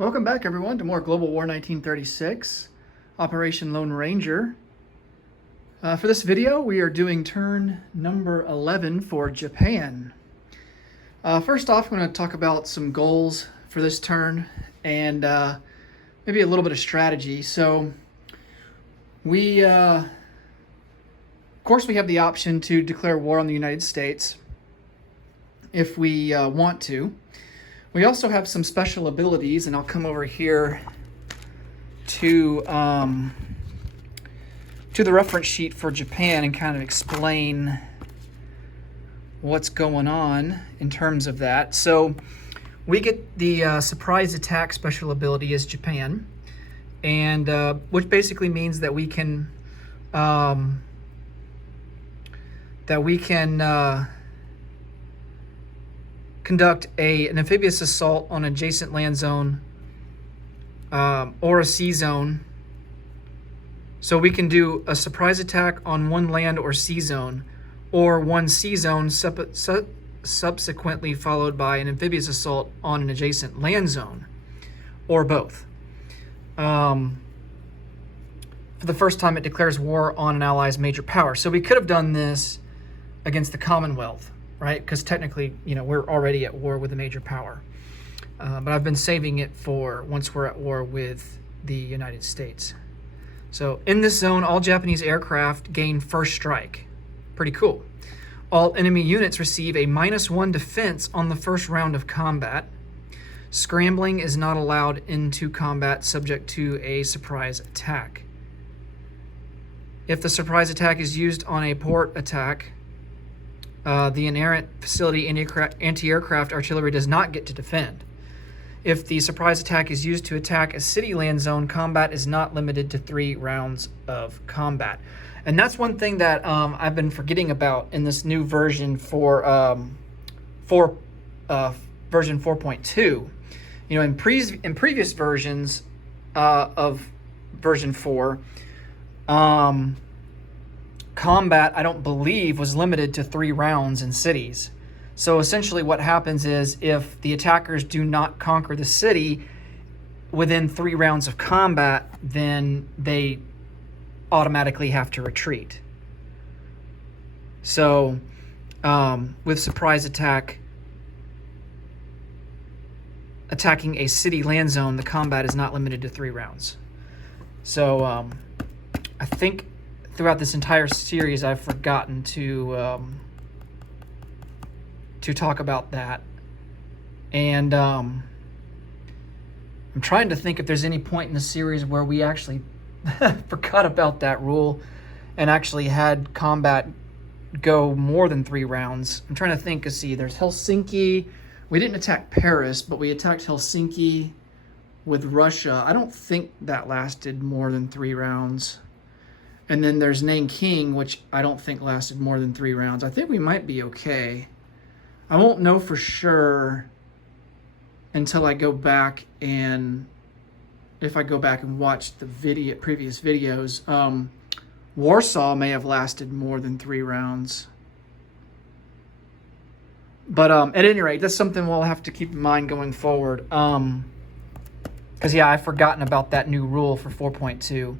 Welcome back, everyone, to more Global War 1936, Operation Lone Ranger. For this video, we are doing turn number 11 for Japan. First off, I'm going to talk about some goals for this turn and maybe a little bit of strategy. So we, of course, we have the option to declare war on the United States if we want to. We also have some special abilities, and I'll come over here to the reference sheet for Japan and kind of explain what's going on in terms of that. So we get the surprise attack special ability as Japan, and which basically means that we can conduct an amphibious assault on an adjacent land zone or a sea zone. So we can do a surprise attack on one land or sea zone, or one sea zone subsequently followed by an amphibious assault on an adjacent land zone, or both. For the first time, it declares war on an ally's major power. So we could have done this against the Commonwealth, right? Because technically, we're already at war with a major power. But I've been saving it for once we're at war with the United States. So in this zone, all Japanese aircraft gain first strike. Pretty cool. All enemy units receive a -1 defense on the first round of combat. Scrambling is not allowed into combat, subject to a surprise attack. If the surprise attack is used on a port attack, the inerrant facility anti-aircraft artillery does not get to defend. If the surprise attack is used to attack a city land zone, combat is not limited to 3 rounds of combat. And that's one thing that I've been forgetting about in this new version for version 4.2. In previous versions of version 4, combat, I don't believe, was limited to 3 rounds in cities. So essentially what happens is if the attackers do not conquer the city within 3 rounds of combat, then they automatically have to retreat. So with surprise attack, attacking a city land zone, the combat is not limited to 3 rounds. So I think throughout this entire series, I've forgotten to talk about that, and I'm trying to think if there's any point in the series where we actually forgot about that rule and actually had combat go more than 3 rounds. I'm trying to think. See, there's Helsinki. We didn't attack Paris, but we attacked Helsinki with Russia. I don't think that lasted more than 3 rounds. And then there's Nanking, which I don't think lasted more than 3 rounds. I think we might be okay. I won't know for sure until I go back and if I go back and watch the previous videos. Warsaw may have lasted more than 3 rounds. But at any rate, that's something we'll have to keep in mind going forward. Because, I've forgotten about that new rule for 4.2.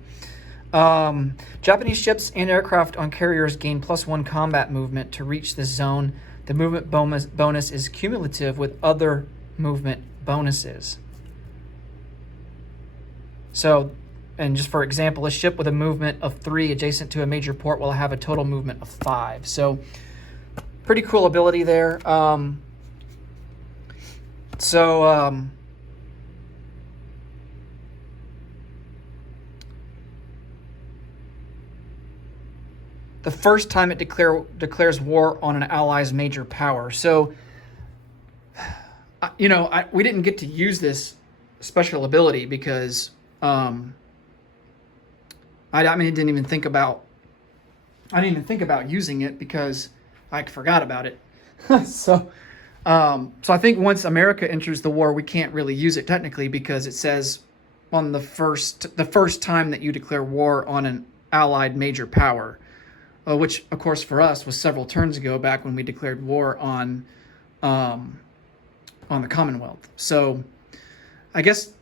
Japanese ships and aircraft on carriers gain +1 combat movement to reach this zone. The movement bonus is cumulative with other movement bonuses. So, and just for example, a ship with a movement of 3 adjacent to a major port will have a total movement of 5. So, pretty cool ability there. The first time it declares war on an ally's major power. So, we didn't get to use this special ability because I didn't even think about using it because I forgot about it. So I think once America enters the war, we can't really use it technically because it says on the first time that you declare war on an allied major power. Which, of course, for us was several turns ago, back when we declared war on the Commonwealth. So I guess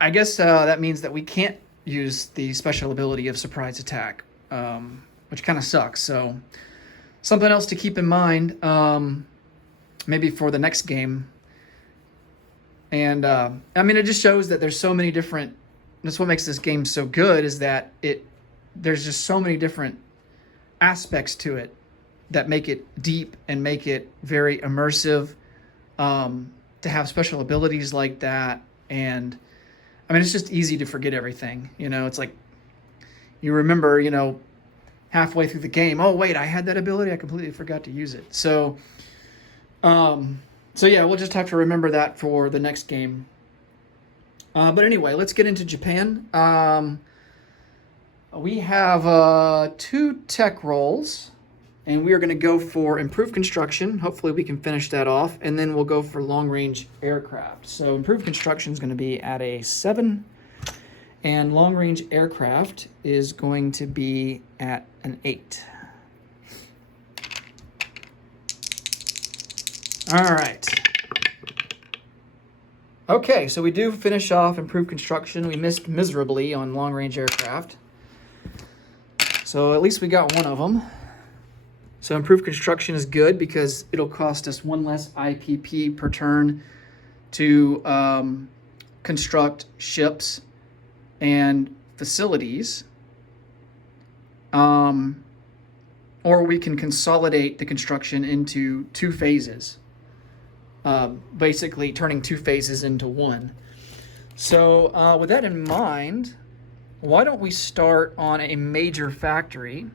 I guess that means that we can't use the special ability of surprise attack, which kind of sucks. So something else to keep in mind, maybe for the next game. And I mean, it just shows that there's so many different. That's what makes this game so good, is that there's just so many different aspects to it that make it deep and make it very immersive. To have special abilities like that, and I mean, it's just easy to forget everything. It's like you remember, halfway through the game, oh wait, I had that ability, I completely forgot to use it. So yeah, we'll just have to remember that for the next game. But anyway, let's get into Japan. We have 2 tech rolls, and we are going to go for improved construction. Hopefully we can finish that off, and then we'll go for long-range aircraft. So improved construction is going to be at a 7, and long-range aircraft is going to be at an 8. All right. Okay, so we do finish off improved construction. We missed miserably on long-range aircraft. So at least we got one of them. So improved construction is good because it'll cost us 1 less IPP per turn to construct ships and facilities. Or we can consolidate the construction into 2 phases. Basically turning 2 phases into 1. So with that in mind, why don't we start on a major factory,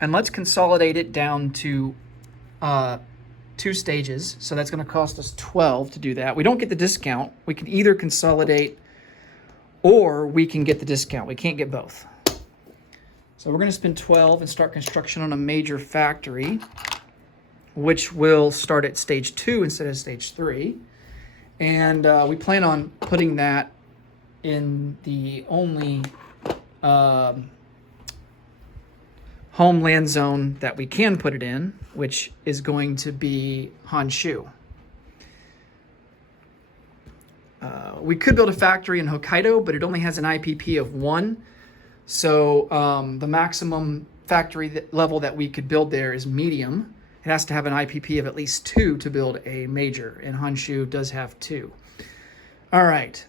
and let's consolidate it down to 2 stages. So that's going to cost us 12 to do that. We don't get the discount. We can either consolidate or we can get the discount. We can't get both. So we're going to spend 12 and start construction on a major factory, which will start at stage 2 instead of stage 3. And we plan on putting that in the only homeland zone that we can put it in, which is going to be Honshu. We could build a factory in Hokkaido, but it only has an IPP of 1. So the maximum factory level that we could build there is medium. It has to have an IPP of at least 2 to build a major, and Honshu does have 2. All right.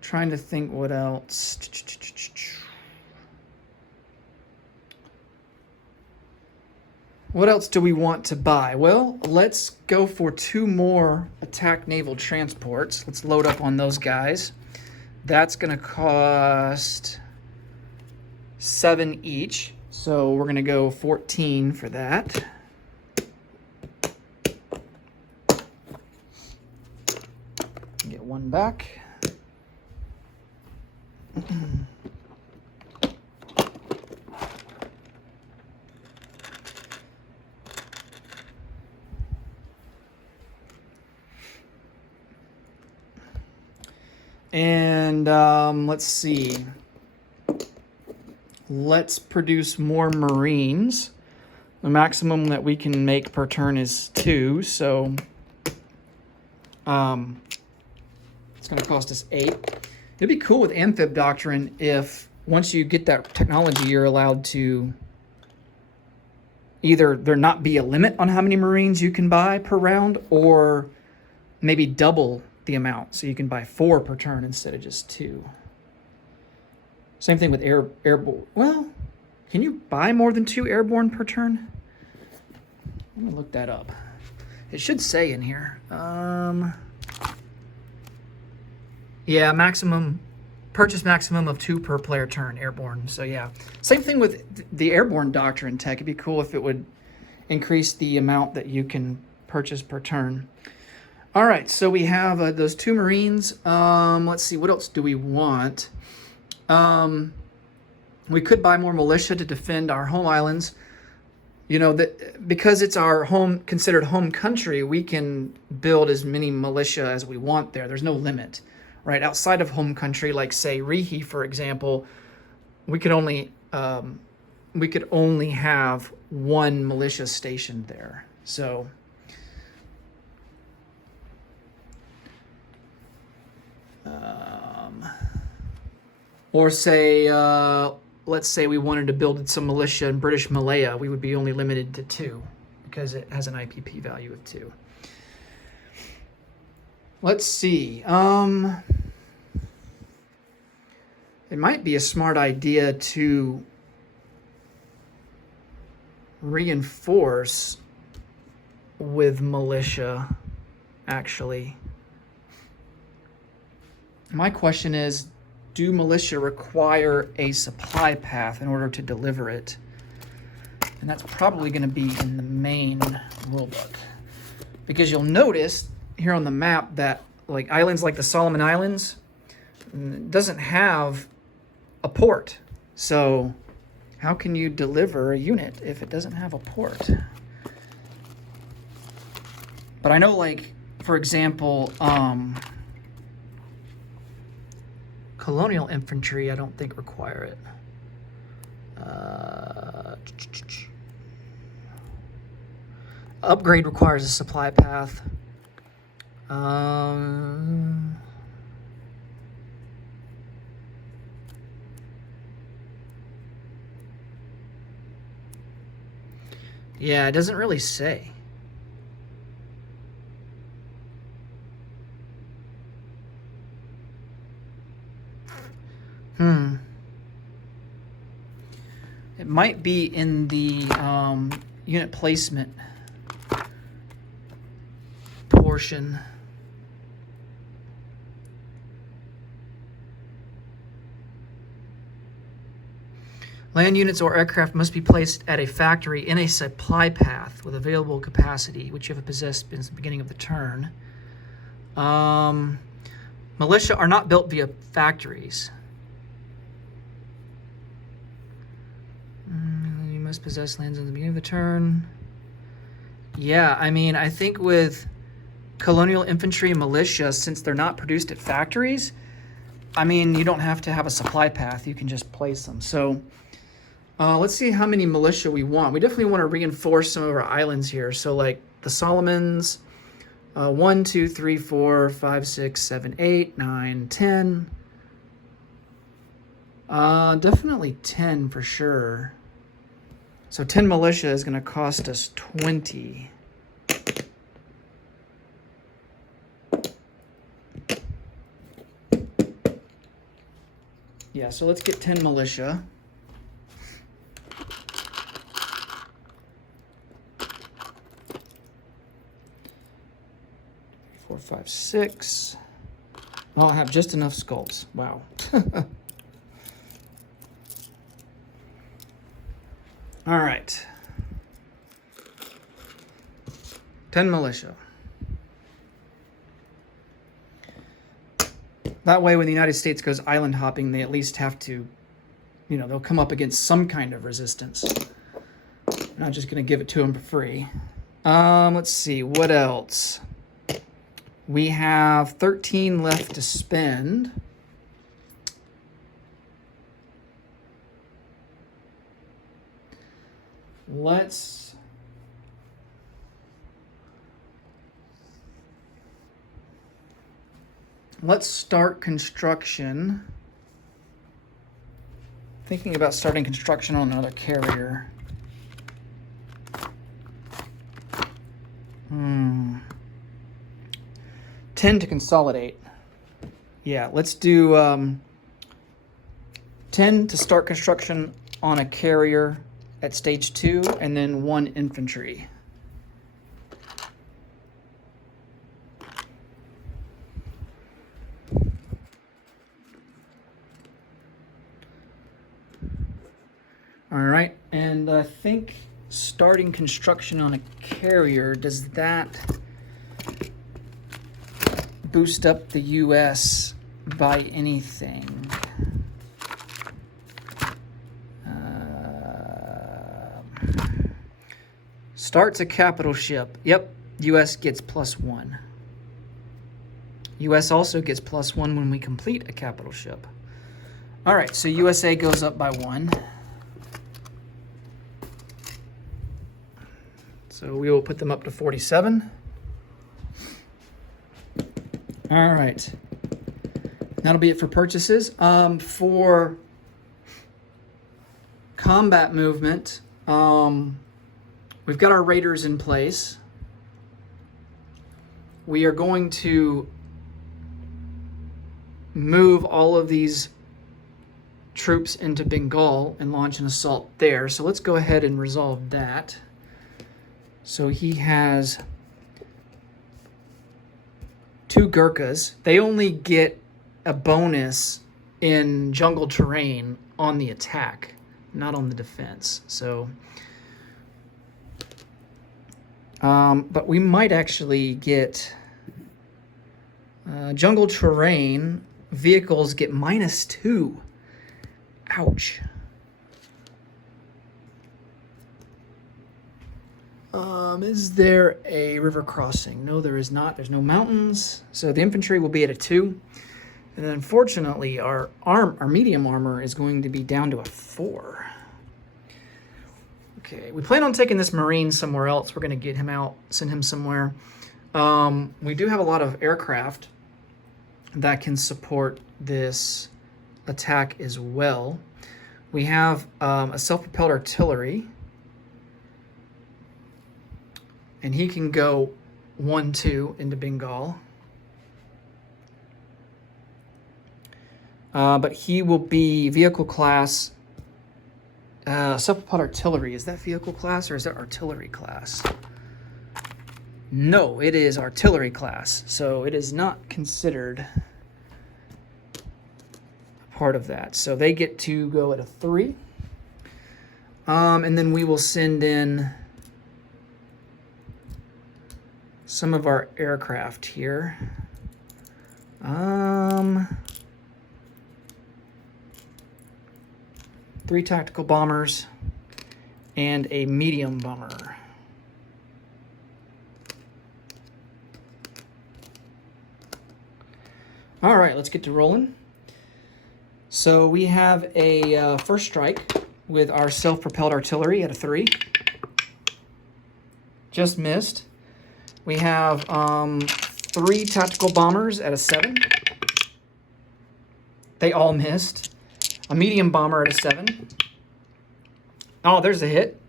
Trying to think what else. What else do we want to buy? Well, let's go for 2 more attack naval transports. Let's load up on those guys. That's going to cost 7 each. So we're going to go 14 for that. Get 1 back. And let's see. Let's produce more Marines. The maximum that we can make per turn is 2, so it's going to cost us 8. It'd be cool with Amphib Doctrine if once you get that technology, you're allowed to either there not be a limit on how many Marines you can buy per round, or maybe double the amount, so you can buy 4 per turn instead of just 2. Same thing with airborne. Well, can you buy more than 2 airborne per turn? Let me look that up. It should say in here. Yeah, purchase maximum of 2 per player turn, airborne. So yeah, same thing with the airborne doctrine tech. It'd be cool if it would increase the amount that you can purchase per turn. All right, so we have those 2 Marines. Let's see, what else do we want? We could buy more militia to defend our home islands. You know, that because it's our considered home country, we can build as many militia as we want there. There's no limit, right? Outside of home country, like say Rihi, for example, we could only we could only have one militia stationed there. So or say, let's say we wanted to build some militia in British Malaya, we would be only limited to 2 because it has an IPP value of 2. Let's see. It might be a smart idea to reinforce with militia, actually. My question is, do militia require a supply path in order to deliver it? And that's probably going to be in the main rulebook. Because you'll notice here on the map that like islands like the Solomon Islands doesn't have a port. So how can you deliver a unit if it doesn't have a port? But I know, like, for example, colonial infantry, I don't think require it. Upgrade requires a supply path. Yeah, it doesn't really say. It might be in the unit placement portion. Land units or aircraft must be placed at a factory in a supply path with available capacity, which you have possessed since the beginning of the turn. Militia are not built via factories. You must possess lands in the beginning of the turn. Yeah, I mean, I think with colonial infantry and militia, since they're not produced at factories, I mean, you don't have to have a supply path. You can just place them. So let's see how many militia we want. We definitely want to reinforce some of our islands here. So like the Solomons, 1, 2, 3, 4, 5, 6, 7, 8, 9, 10. Definitely 10 for sure. So 10 militia is going to cost us 20. Yeah, so let's get 10 militia. 4, 5, 6. I'll have just enough skulls. Wow. All right. 10 militia. That way, when the United States goes island hopping, they at least have to, you know, they'll come up against some kind of resistance. I'm not just going to give it to them for free. Let's see, what else? We have 13 left to spend. Let's start construction. Thinking about starting construction on another carrier. 10 to consolidate. Yeah, let's do 10 to start construction on a carrier at stage 2, and then 1 infantry. All right, and I think starting construction on a carrier, does that boost up the U.S. by anything? Starts a capital ship. Yep, U.S. gets +1. U.S. also gets +1 when we complete a capital ship. All right, so USA goes up by 1. So we will put them up to 47. All right. That'll be it for purchases. For combat movement, we've got our raiders in place. We are going to move all of these troops into Bengal and launch an assault there. So let's go ahead and resolve that. So he has 2 Gurkhas. They only get a bonus in jungle terrain on the attack, not on the defense. So, but we might actually get jungle terrain vehicles get -2. Ouch. Is there a river crossing? No, there is not. There's no mountains. So the infantry will be at a 2. And then unfortunately, our medium armor is going to be down to a 4. Okay, we plan on taking this Marine somewhere else. We're going to get him out, send him somewhere. We do have a lot of aircraft that can support this attack as well. We have a self-propelled artillery. And he can go 1-2 into Bengal. But he will be vehicle class. Self-propelled artillery. Is that vehicle class or is that artillery class? No, it is artillery class. So it is not considered part of that. So they get to go at a 3. And then we will send in some of our aircraft here. 3 tactical bombers and a medium bomber. All right, let's get to rolling. So we have a first strike with our self-propelled artillery at a 3. Just missed. We have 3 tactical bombers at a 7. They all missed. A medium bomber at a 7. Oh, there's a hit.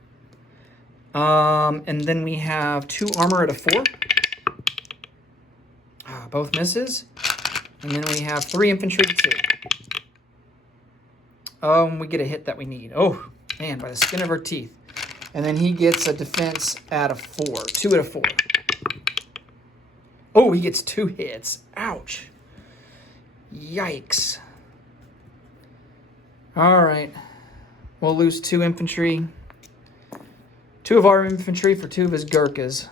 And then we have 2 armor at a 4. Both misses. And then we have 3 infantry at a 2. We get a hit that we need. Oh, man, by the skin of our teeth. And then he gets a defense at a 4. 2 at a 4. Oh, he gets 2 hits. Ouch. Yikes. All right. We'll lose 2 infantry. 2 of our infantry for 2 of his Gurkhas.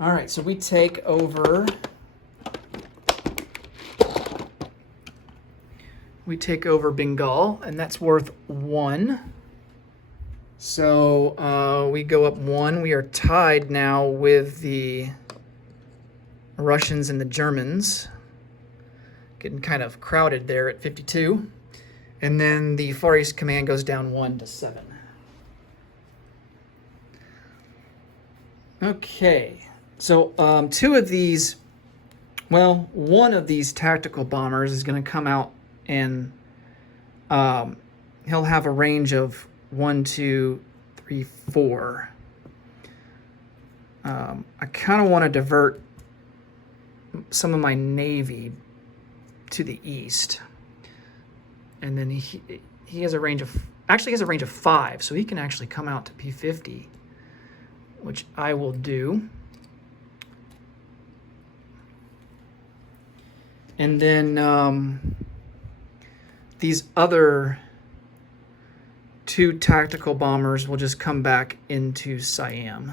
All right, so we take over. We take over Bengal, and that's worth 1. So we go up 1. We are tied now with the Russians and the Germans. Getting kind of crowded there at 52. And then the Far East Command goes down 1 to 7. Okay. So 2 of these, well, 1 of these tactical bombers is going to come out and he'll have a range of 1, 2, 3, 4. I kind of want to divert some of my Navy to the east. And then he has a range of, actually has a range of 5, so he can actually come out to P50, which I will do. And then these other 2 tactical bombers will just come back into Siam,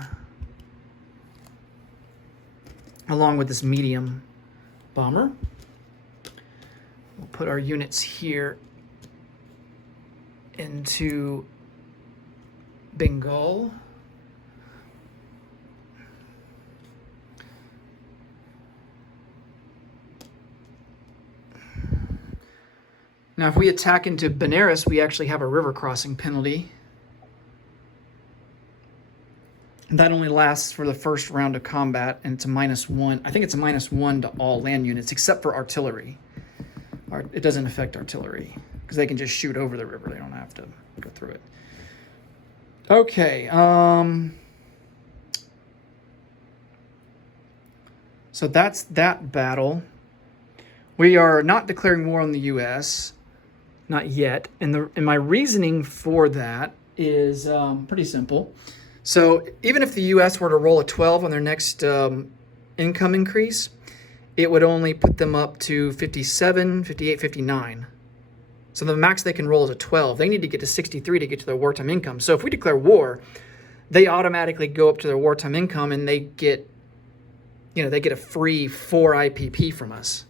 along with this medium bomber. We'll put our units here into Bengal. Now, if we attack into Benares, we actually have a river crossing penalty. That only lasts for the first round of combat, and it's a -1. I think it's a -1 to all land units, except for artillery. It doesn't affect artillery, because they can just shoot over the river. They don't have to go through it. Okay. So that's that battle. We are not declaring war on the U.S., not yet. And my reasoning for that is pretty simple. So even if the U.S. were to roll a 12 on their next income increase, it would only put them up to 57, 58, 59. So the max they can roll is a 12. They need to get to 63 to get to their wartime income. So if we declare war, they automatically go up to their wartime income, and they get a free 4 IPP from us.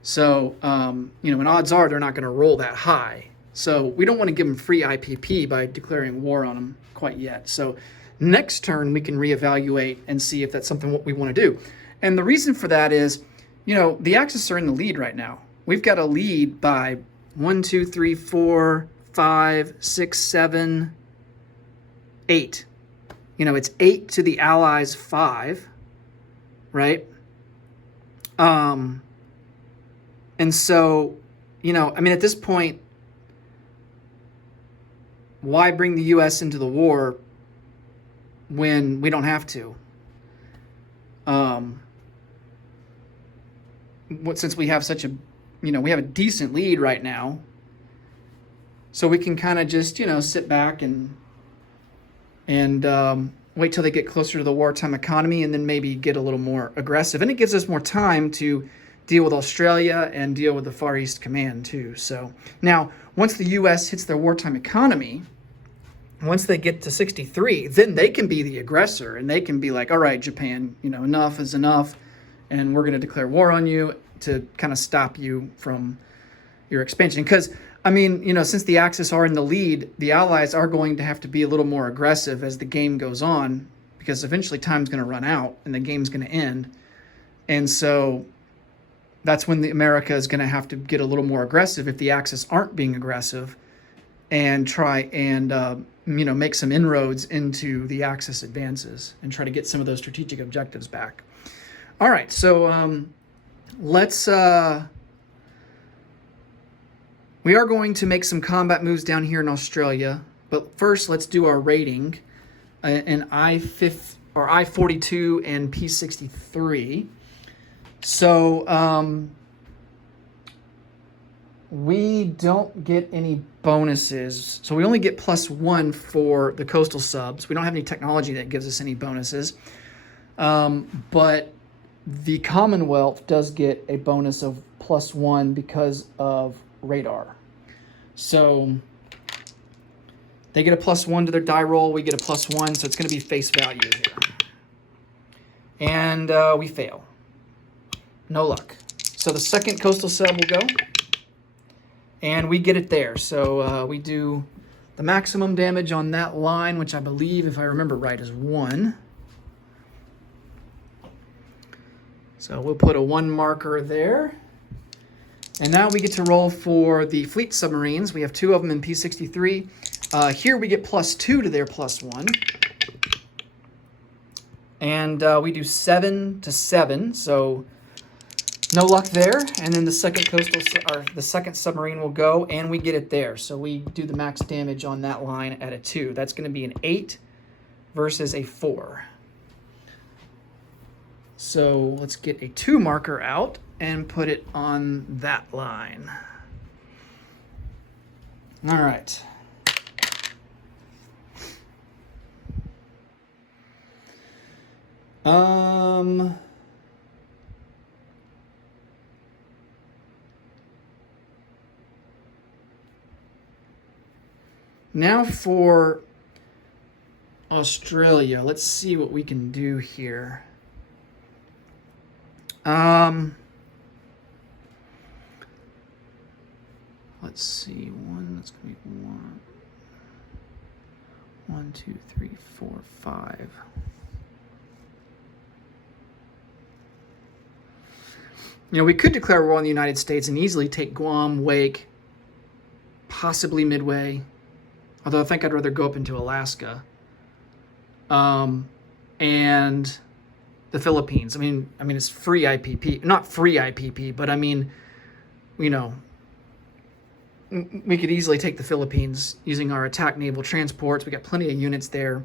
So, and odds are they're not going to roll that high. So we don't want to give them free IPP by declaring war on them quite yet. So next turn we can reevaluate and see if that's something what we want to do. And the reason for that is, the Axis are in the lead right now. We've got a lead by 1, 2, 3, 4, 5, 6, 7, 8. It's 8 to the Allies' 5, right? And so, at this point, why bring the U.S. into the war when we don't have to? Since we have such a, we have a decent lead right now, so we can kind of just, sit back and wait till they get closer to the wartime economy, and then maybe get a little more aggressive. And it gives us more time to deal with Australia and deal with the Far East Command too. So now, once the U.S. hits their wartime economy, once they get to 63, then they can be the aggressor, and they can be like, all right, Japan, enough is enough, and we're going to declare war on you to kind of stop you from your expansion. Because, since the Axis are in the lead, the Allies are going to have to be a little more aggressive as the game goes on, because eventually time's going to run out and the game's going to end. And so that's when the America is going to have to get a little more aggressive if the Axis aren't being aggressive, and try and make some inroads into the Axis advances and try to get some of those strategic objectives back. All right, so let's. We are going to make some combat moves down here in Australia, but first let's do our rating in I-42 and P-63. So we don't get any bonuses. So we only get +1 for the coastal subs. We don't have any technology that gives us any bonuses. But the Commonwealth does get a bonus of +1 because of radar. So they get a +1 to their die roll. We get a +1, so it's going to be face value here. And we fail. No luck. So the second coastal sub will go. And we get it there. So we do the maximum damage on that line, which I believe, if I remember right, is 1. So we'll put a 1 marker there. And now we get to roll for the fleet submarines. We have 2 of them in P-63. Here we get +2 to their +1. And we do 7 to 7, so no luck there. And then the second the second submarine will go, and we get it there. So we do the max damage on that line at a 2. That's going to be an 8 versus a 4. So let's get a 2 marker out and put it on that line. All right. Now for Australia, let's see what we can do here. Let's see, that's going to be 1, 2, 3, 4, 5. We could declare war on the United States and easily take Guam, Wake, possibly Midway. Although I think I'd rather go up into Alaska. and the Philippines. I mean, it's free IPP, not free IPP, but I mean, you know, we could easily take the Philippines using our attack naval transports. We got plenty of units there.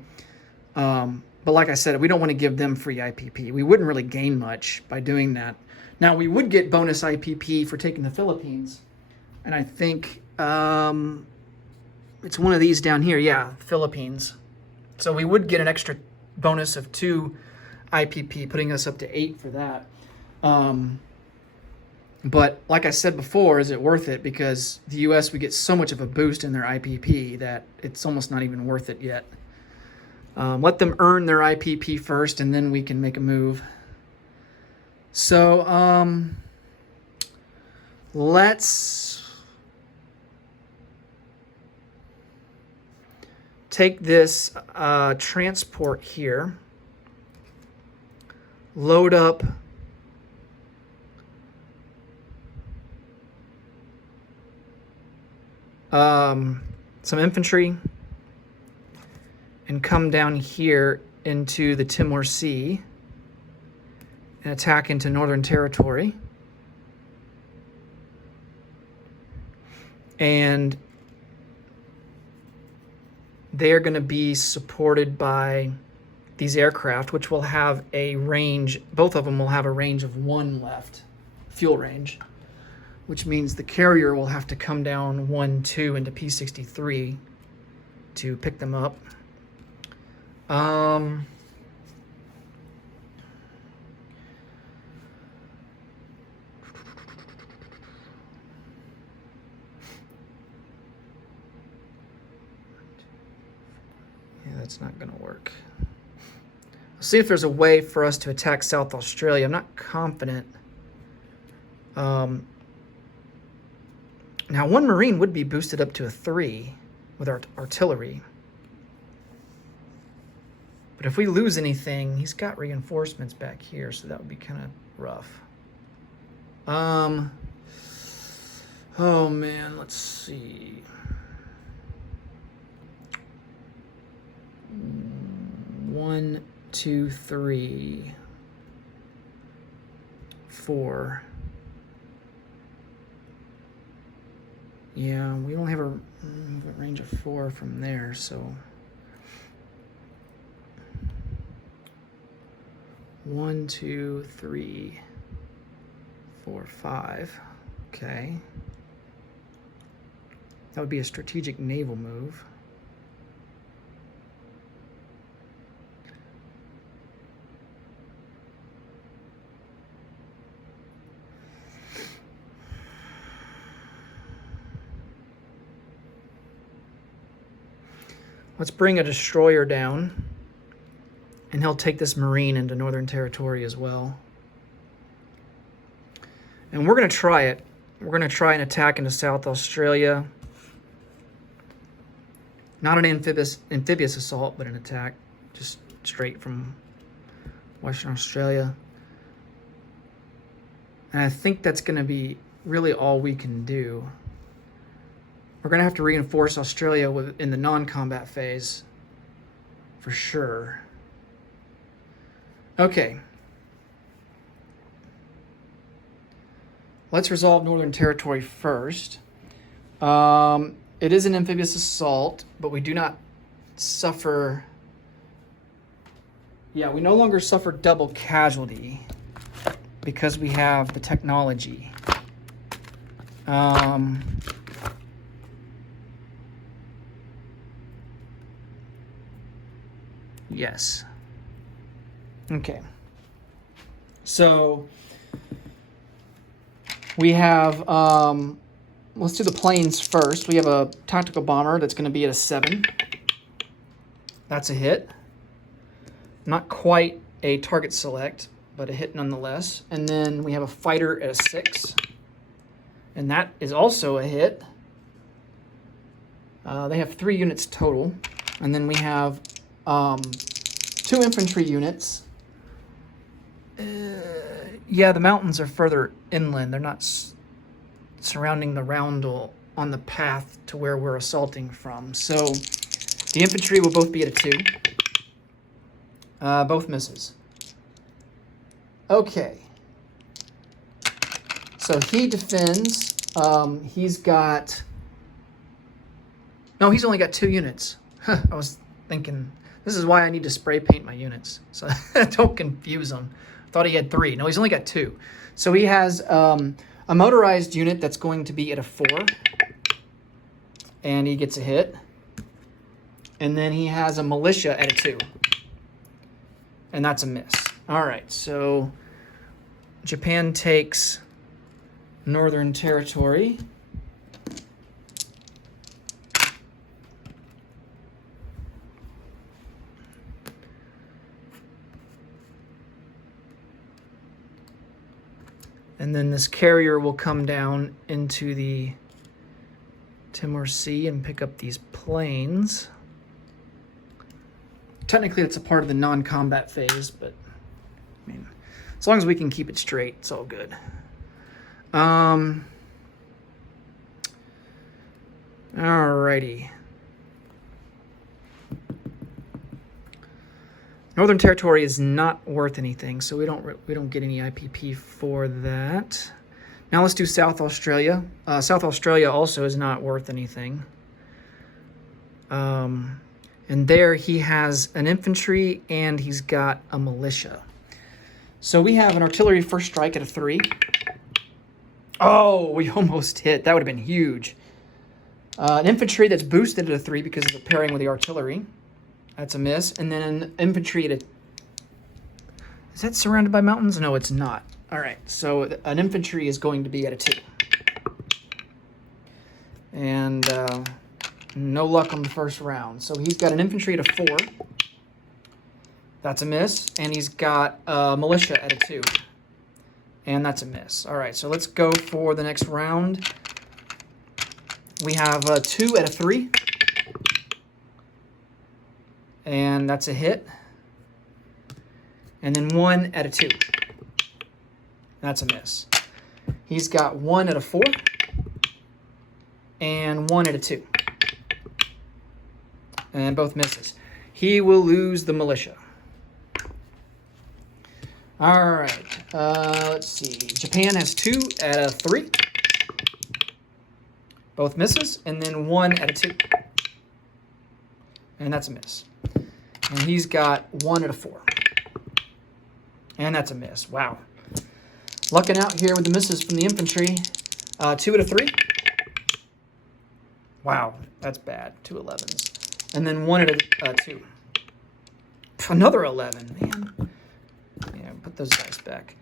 But like I said, we don't want to give them free IPP. We wouldn't really gain much by doing that. Now, we would get bonus IPP for taking the Philippines. And I think it's one of these down here. Yeah, Philippines. So we would get an extra bonus of 2 IPP, putting us up to 8 for that. But like I said before, is it worth it? Because the U.S., we get so much of a boost in their IPP that it's almost not even worth it yet. Let them earn their IPP first, and then we can make a move. So let's take this transport here, load up some infantry, and come down here into the Timor Sea and attack into Northern Territory. And they are going to be supported by these aircraft, which will have a range, both of them will have a range of 1 left, fuel range, which means the carrier will have to come down 1, 2 into P-63 to pick them up. Yeah, that's not going to work. Let's see if there's a way for us to attack South Australia. I'm not confident. Now, 1 Marine would be boosted up to a 3 with our artillery. But if we lose anything, he's got reinforcements back here, so that would be kind of rough. Oh man, let's see. 1, 2, 3, 4. Yeah, we only have a range of 4 from there, so 1, 2, 3, 4, 5. Okay. That would be a strategic naval move. Let's bring a destroyer down, and he'll take this Marine into Northern Territory as well. And we're going to try it. We're going to try an attack into South Australia. Not an amphibious assault, but an attack just straight from Western Australia. And I think that's going to be really all we can do. We're going to have to reinforce Australia in the non-combat phase, for sure. Okay. Let's resolve Northern Territory first. It is an amphibious assault, but we do not suffer... Yeah, we no longer suffer double casualty because we have the technology. Yes. Okay. So we have, let's do the planes first. We have a tactical bomber that's going to be at a 7. That's a hit. Not quite a target select, but a hit nonetheless. And then we have a fighter at a 6. And that is also a hit. They have 3 units total. And then we have 2 infantry units. Yeah, the mountains are further inland. They're not surrounding the roundel on the path to where we're assaulting from. So the infantry will both be at a 2. Both misses. Okay. So he defends. He's got... No, he's only got 2 units. I was thinking, this is why I need to spray paint my units, so don't confuse them. I thought he had 3. No, he's only got 2. So he has a motorized unit that's going to be at a 4, and he gets a hit. And then he has a militia at a 2, and that's a miss. All right, so Japan takes Northern Territory. And then this carrier will come down into the Timor Sea and pick up these planes. Technically, it's a part of the non-combat phase, but I mean, as long as we can keep it straight, it's all good. Alrighty. Northern Territory is not worth anything, so we don't get any IPP for that. Now let's do South Australia. South Australia also is not worth anything. And there he has an infantry and he's got a militia. So we have an artillery first strike at a 3. Oh, we almost hit. That would have been huge. An infantry that's boosted at a 3 because of the pairing with the artillery. That's a miss. And then an infantry at a... Is that surrounded by mountains? No, it's not. All right, so an infantry is going to be at a 2. And no luck on the first round. So he's got an infantry at a 4. That's a miss. And he's got a militia at a 2. And that's a miss. All right, so let's go for the next round. We have a 2 at a 3. And that's a hit. And then 1 at a 2. That's a miss. He's got 1 at a 4. And 1 at a 2. And both misses. He will lose the militia. All right. Let's see. Japan has 2 at a 3. Both misses. And then 1 at a 2. And that's a miss. And he's got 1 at a 4. And that's a miss. Wow. Lucking out here with the misses from the infantry. 2 at a 3. Wow, that's bad. 2 11s. And then 1 at a 2. Another 11, man. Yeah, put those guys back.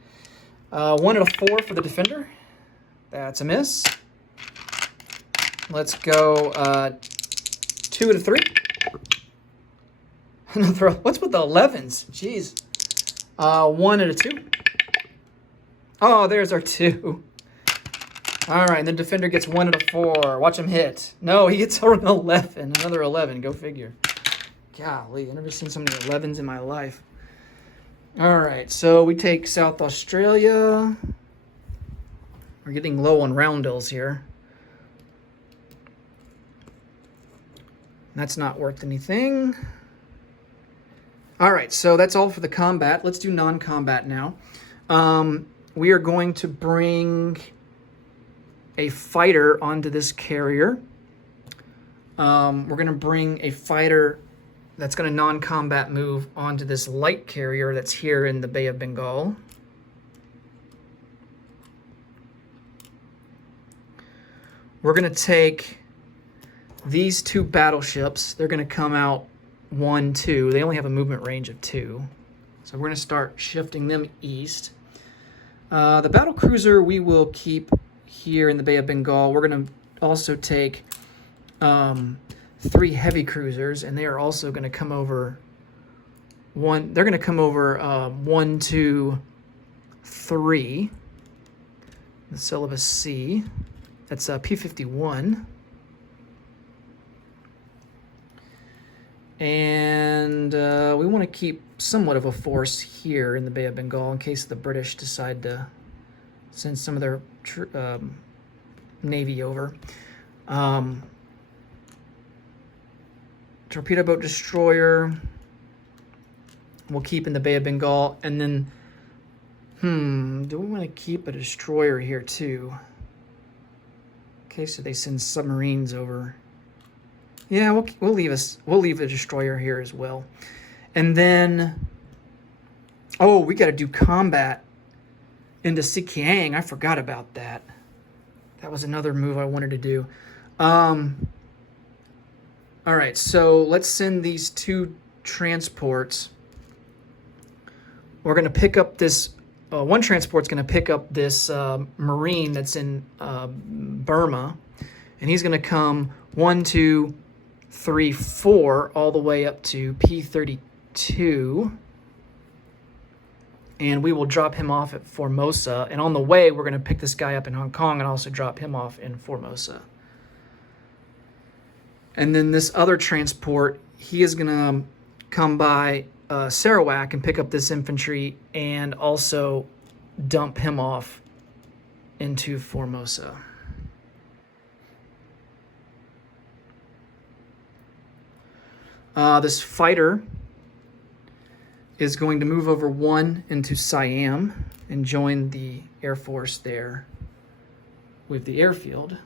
1 at a 4 for the defender. That's a miss. Let's go 2 at a 3. Another. What's with the 11s? Jeez. 1 at a 2. Oh, there's our 2. All right, and the defender gets 1 at a 4. Watch him hit. No, he gets an 11. Another 11. Go figure. Golly, I've never seen so many 11s in my life. All right, so we take South Australia. We're getting low on roundels here. That's not worth anything. All right, so that's all for the combat. Let's do non-combat now. We are going to bring a fighter onto this carrier. We're going to bring a fighter that's going to non-combat move onto this light carrier that's here in the Bay of Bengal. We're going to take these 2 battleships. They're going to come out 1, 2. They only have a movement range of 2. So we're going to start shifting them east. The battle cruiser we will keep here in the Bay of Bengal. We're going to also take 3 heavy cruisers, and they are also going to come over one. They're going to come over 1, 2, 3. The Syllabus C. That's P-51. And we want to keep somewhat of a force here in the Bay of Bengal in case the British decide to send some of their navy over. Torpedo boat destroyer. we'll keep in the Bay of Bengal. And then, do we want to keep a destroyer here too? In case they send submarines over. Yeah, we'll leave a destroyer here as well. And then, oh, we got to do combat into Sikiang. I forgot about that. That was another move I wanted to do. All right, so let's send these 2 transports. We're going to pick up this. One transport's going to pick up this Marine that's in Burma, and he's going to come 1, 2, 3, 4 all the way up to P32. And we will drop him off at Formosa. And on the way, we're going to pick this guy up in Hong Kong and also drop him off in Formosa. And then this other transport, he is going to come by Sarawak and pick up this infantry and also dump him off into Formosa. This fighter is going to move over 1 into Siam and join the Air Force there with the airfield.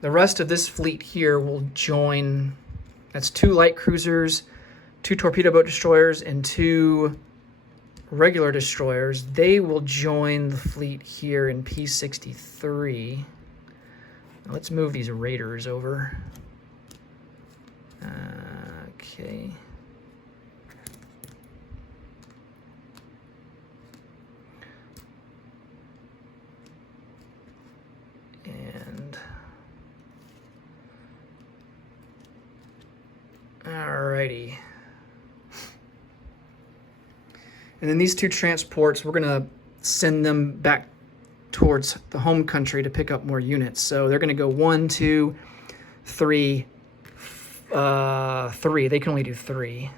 The rest of this fleet here will join, that's 2 light cruisers, 2 torpedo boat destroyers, and 2 regular destroyers. They will join the fleet here in P63. Now let's move these raiders over. Okay. And alrighty. And then these 2 transports, we're going to send them back towards the home country to pick up more units. So they're going to go 1, 2, 3, 3. They can only do 3.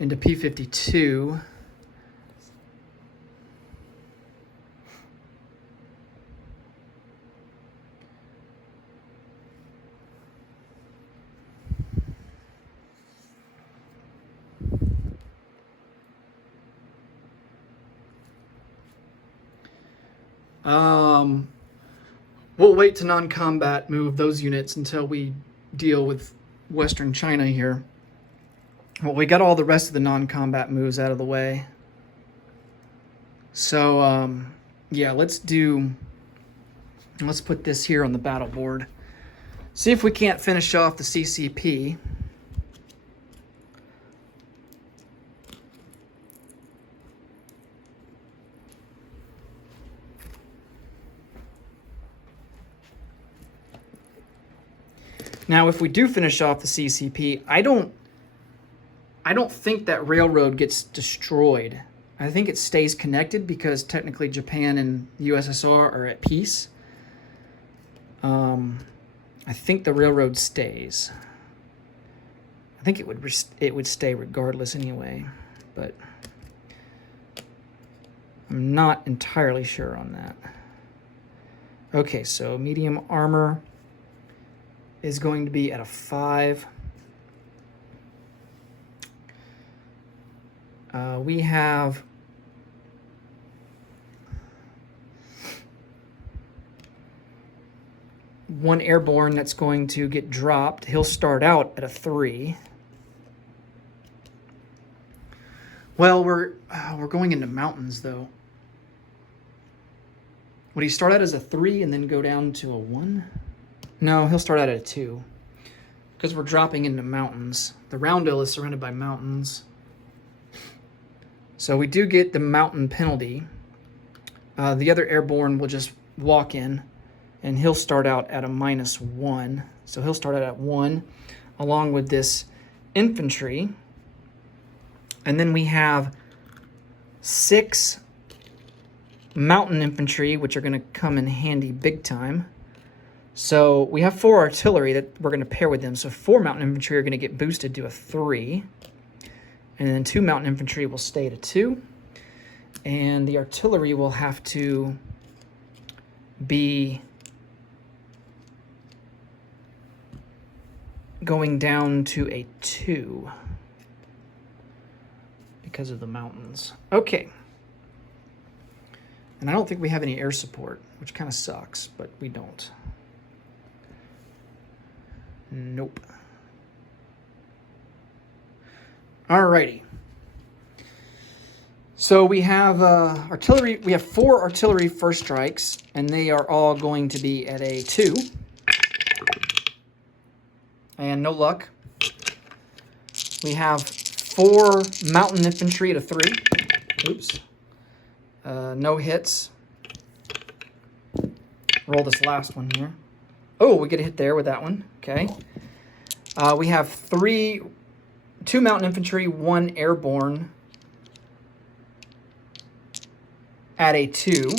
Into P52. We'll wait to non-combat move those units until we deal with Western China here. Well, we got all the rest of the non-combat moves out of the way. So, yeah, let's put this here on the battle board. See if we can't finish off the CCP. Now, if we do finish off the CCP, I don't think that railroad gets destroyed. I think it stays connected because technically Japan and the USSR are at peace. I think the railroad stays. I think it would stay regardless anyway, but I'm not entirely sure on that. Okay, so medium armor is going to be at a 5. We have one airborne that's going to get dropped. He'll start out at a 3. Well, we're going into mountains though. Would he start out as a 3 and then go down to a 1? No, he'll start out at a 2 because we're dropping into mountains. The Roundel is surrounded by mountains. So we do get the mountain penalty. The other airborne will just walk in, and he'll start out at a -1. So he'll start out at 1, along with this infantry. And then we have 6 mountain infantry, which are going to come in handy big time. So we have 4 artillery that we're going to pair with them. So 4 mountain infantry are going to get boosted to a 3. And then 2 mountain infantry will stay at a 2. And the artillery will have to be going down to a 2 because of the mountains. Okay. And I don't think we have any air support, which kind of sucks, but we don't. Nope. Alrighty. So we have artillery. We have 4 artillery first strikes, and they are all going to be at a 2. And no luck. We have 4 mountain infantry at a 3. Oops. No hits. Roll this last one here. Oh, we get a hit there with that one. Okay. We have 2 mountain infantry, 1 airborne at a 2.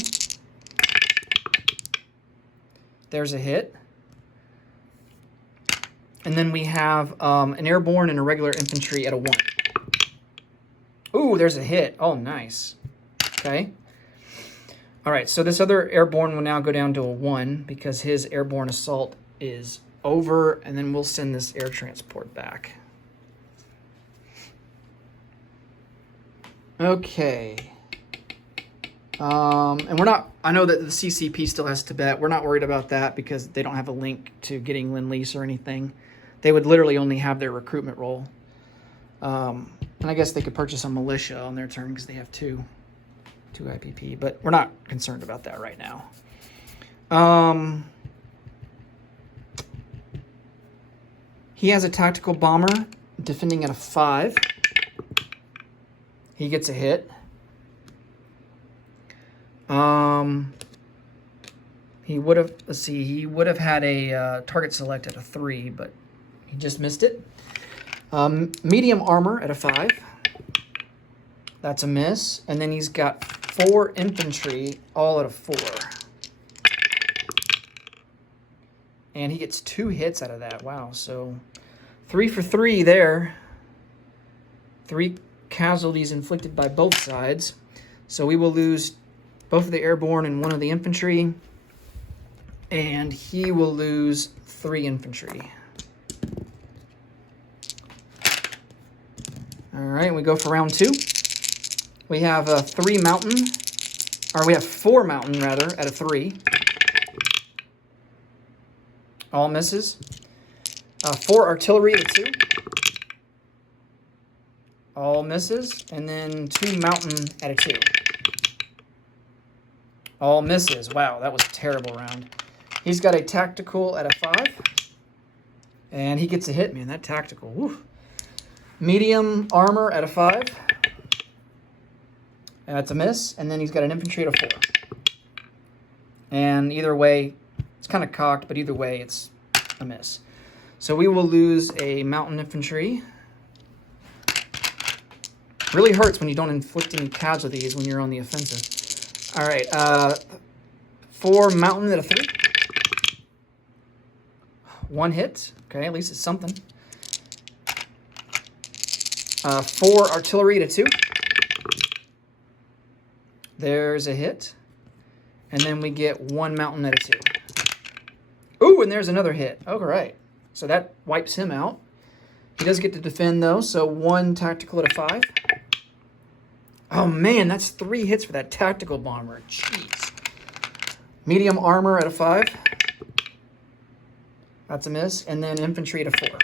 There's a hit. And then we have an airborne and a regular infantry at a 1. Ooh, there's a hit. Oh, nice. Okay. All right, so this other airborne will now go down to a 1 because his airborne assault is over, and then we'll send this air transport back. Okay. And we're not, I know that the CCP still has Tibet. We're not worried about that because they don't have a link to getting Lend-Lease or anything. They would literally only have their recruitment role. And I guess they could purchase a militia on their turn because they have 2 IPP, but we're not concerned about that right now. He has a tactical bomber defending at a 5. He gets a hit. He would have, let's see, he would have had a target select at a 3, but he just missed it. Medium armor at a 5. That's a miss. And then he's got 4 infantry, all at a 4. And he gets 2 hits out of that. Wow, so 3 for 3 there. 3 casualties inflicted by both sides. So we will lose both of the airborne and 1 of the infantry. And he will lose 3 infantry. All right, we go for round 2. We have a 4 mountain, rather, at a 3. All misses. 4 artillery at a 2. All misses. And then 2 mountain at a 2. All misses. Wow, that was a terrible round. He's got a tactical at a 5. And he gets a hit, man. That tactical. Woo. Medium armor at a 5. That's a miss. And then he's got an infantry at a 4. And either way, it's kind of cocked, but either way, it's a miss. So we will lose a mountain infantry. Really hurts when you don't inflict any casualties when you're on the offensive. All right, 4 mountain at a 3. 1 hit. Okay, at least it's something. 4 artillery at a 2. There's a hit. And then we get 1 mountain at a 2. Ooh, and there's another hit. All right. So that wipes him out. He does get to defend, though. So 1 tactical at a 5. Oh, man, that's 3 hits for that tactical bomber. Jeez. Medium armor at a 5. That's a miss. And then infantry at a 4.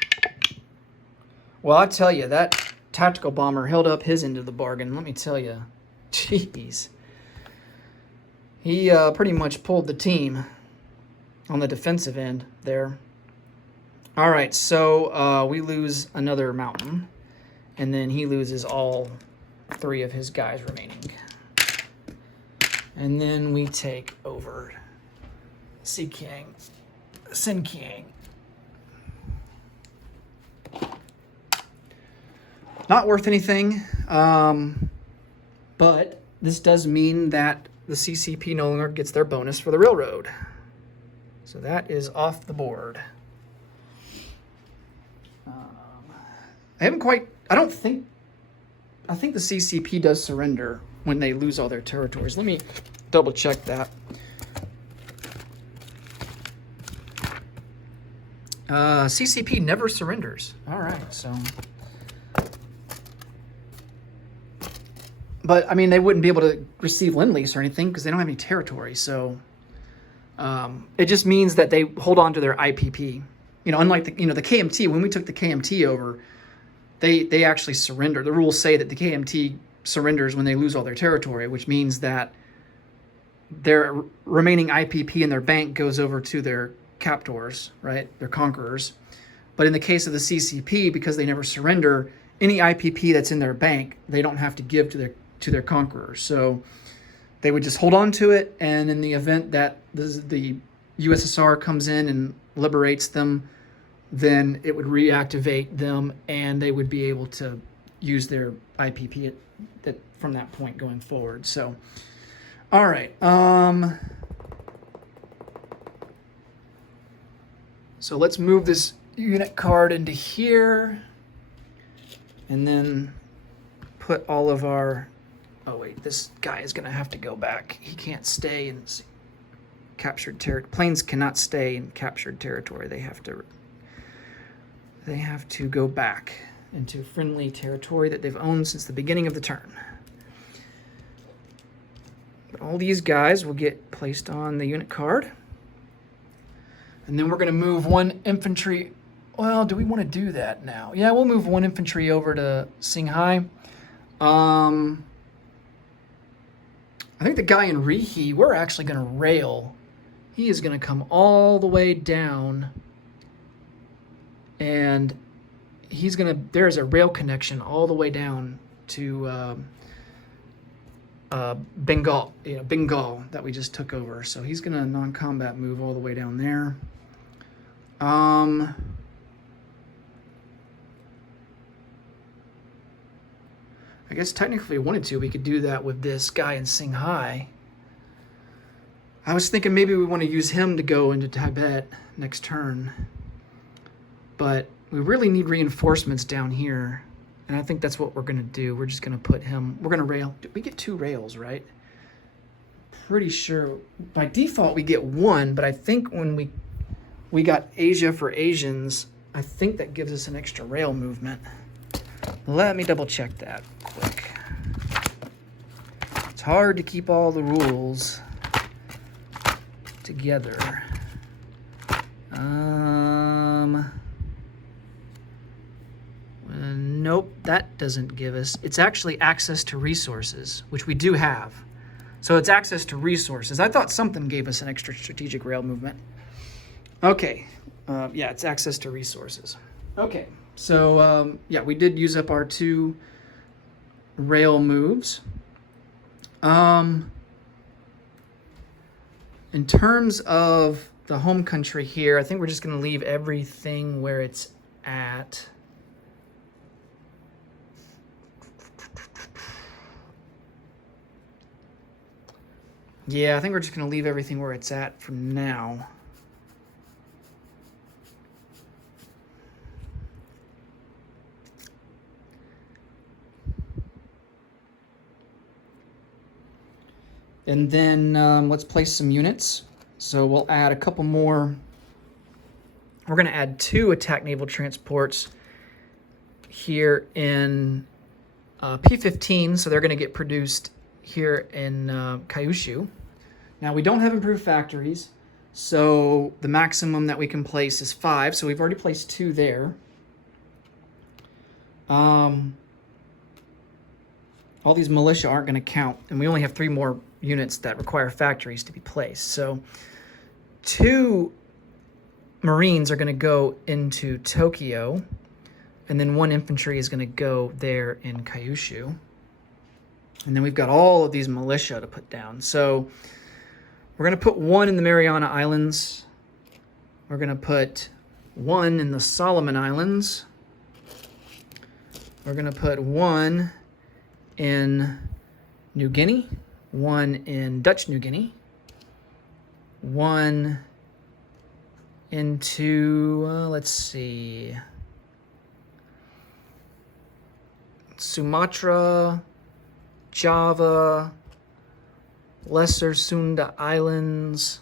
Well, I tell you, that tactical bomber held up his end of the bargain. Let me tell you. Jeez. He pretty much pulled the team on the defensive end there. All right, so we lose another mountain. And then he loses all 3 of his guys remaining. And then we take over Sinkiang. Not worth anything, but this does mean that the CCP no longer gets their bonus for the railroad. So that is off the board. I think the CCP does surrender when they lose all their territories. Let me double check that. CCP never surrenders. All right, so. But, I mean, they wouldn't be able to receive Lend-Lease or anything because they don't have any territory. So it just means that they hold on to their IPP. You know, unlike the KMT, when we took the KMT over, they actually surrender. The rules say that the KMT surrenders when they lose all their territory, which means that their remaining IPP in their bank goes over to their captors, right? Their conquerors. But in the case of the CCP, because they never surrender, any IPP that's in their bank, they don't have to give to their conquerors. So they would just hold on to it, and in the event that the USSR comes in and liberates them, then it would reactivate them, and they would be able to use their IPP from that point going forward. So, all right. So let's move this unit card into here, and then put all of our... Oh, wait, this guy is going to have to go back. He can't stay in captured territory. Planes cannot stay in captured territory. They have to go back into friendly territory that they've owned since the beginning of the turn. But all these guys will get placed on the unit card. And then we're going to move one infantry. Well, do we want to do that now? Yeah, we'll move one infantry over to Singhai. I think the guy in Rihi, we're actually going to rail. He is going to come all the way down, and he's going to... There's a rail connection all the way down to Bengal, Bengal that we just took over. So he's going to non-combat move all the way down there. I guess technically if we wanted to, we could do that with this guy in Singhai. I was thinking maybe we want to use him to go into Tibet next turn. But we really need reinforcements down here. And I think that's what we're going to do. We're just going to put him... We're going to rail... We get 2 rails, right? Pretty sure... By default, we get 1. But I think when we got Asia for Asians, I think that gives us an extra rail movement. Let me double check that quick. It's hard to keep all the rules together. Nope, that doesn't give us... It's actually access to resources, which we do have. So it's access to resources. I thought something gave us an extra strategic rail movement. Okay. Yeah, it's access to resources. Okay. So, yeah, we did use up our 2 rail moves. In terms of the home country here, I think we're just going to leave everything where it's at. Yeah, I think we're just going to leave everything where it's at for now. And then let's place some units. So we'll add a couple more. We're going to add 2 attack naval transports here in P-15. So they're going to get produced here in Kyushu. Now, we don't have improved factories. So the maximum that we can place is 5. So we've already placed 2 there. All these militia aren't going to count. And we only have 3 more units that require factories to be placed. So 2 Marines are going to go into Tokyo, and then 1 infantry is going to go there in Kyushu. And then we've got all of these militia to put down. So we're going to put 1 in the Mariana Islands. We're going to put 1 in the Solomon Islands. We're going to put 1 in New Guinea. 1 in Dutch New Guinea, 1 into, let's see, Sumatra, Java, Lesser Sunda Islands,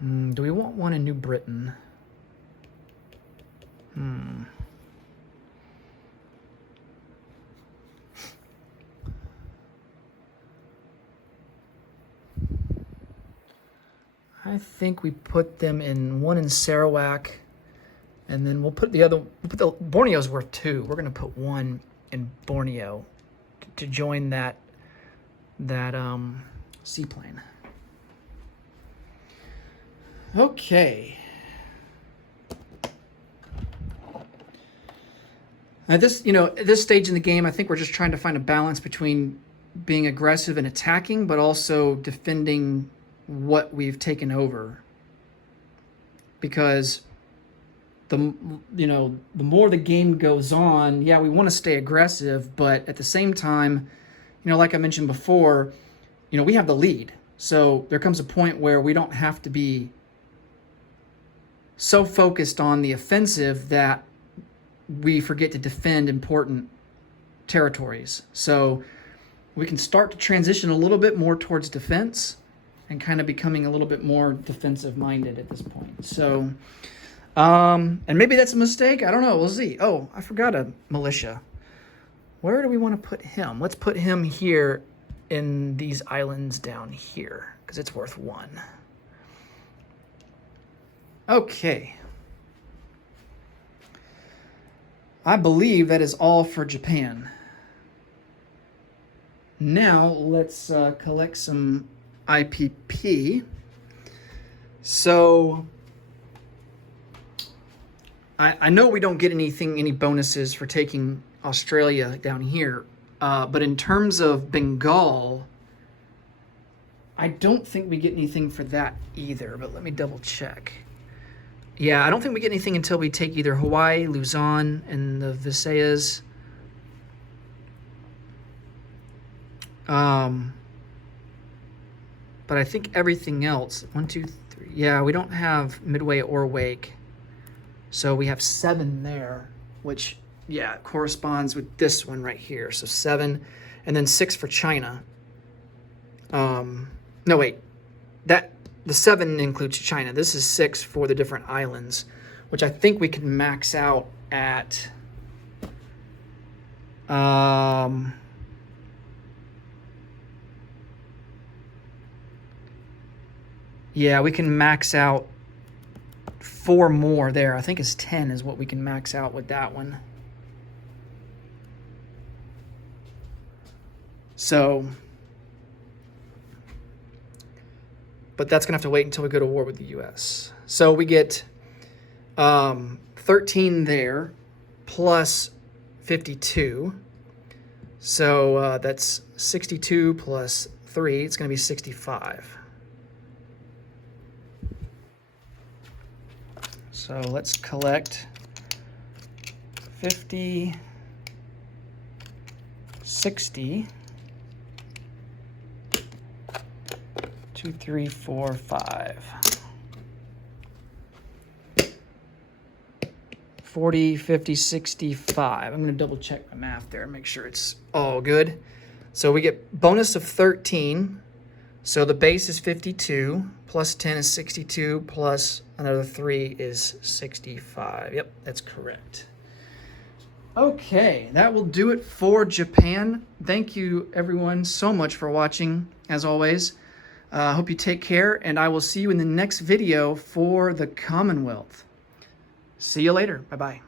Do we want one in New Britain? I think we put them in one in Sarawak, and then we'll put Borneo's worth 2. We're gonna put one in Borneo to join that seaplane. Okay. At this stage in the game, I think we're just trying to find a balance between being aggressive and attacking, but also defending what we've taken over. Because the more the game goes on, yeah, we want to stay aggressive, but at the same time, like I mentioned before, we have the lead. So there comes a point where we don't have to be so focused on the offensive that we forget to defend important territories. So we can start to transition a little bit more towards defense and kind of becoming a little bit more defensive minded at this point. So, and maybe that's a mistake. I don't know. We'll see. Oh, I forgot a militia. Where do we want to put him? Let's put him here in these islands down here because it's worth 1. Okay. I believe that is all for Japan. Now let's collect some IPP. So I know we don't get any bonuses for taking Australia down here, but in terms of Bengal, I don't think we get anything for that either, but let me double check. Yeah, I don't think we get anything until we take either Hawaii, Luzon, and the Visayas. But I think everything else, 1, 2, 3. Yeah, we don't have Midway or Wake. So we have 7 there, which, yeah, corresponds with this one right here. So 7, and then 6 for China. No, wait. The 7 includes China. This is 6 for the different islands, which I think we can max out at... yeah, we can max out 4 more there. I think it's 10 is what we can max out with that one. So, but that's going to have to wait until we go to war with the U.S. So we get 13 there plus 52. So that's 62 plus 3. It's going to be 65. So let's collect 50, 60, 2, 3, 4, 5, 40, 50, 65. I'm going to double check my math there, make sure it's all good. So we get bonus of 13. So the base is 52, plus 10 is 62, plus another 3 is 65. Yep, that's correct. Okay, that will do it for Japan. Thank you, everyone, so much for watching, as always. I hope you take care, and I will see you in the next video for the Commonwealth. See you later. Bye-bye.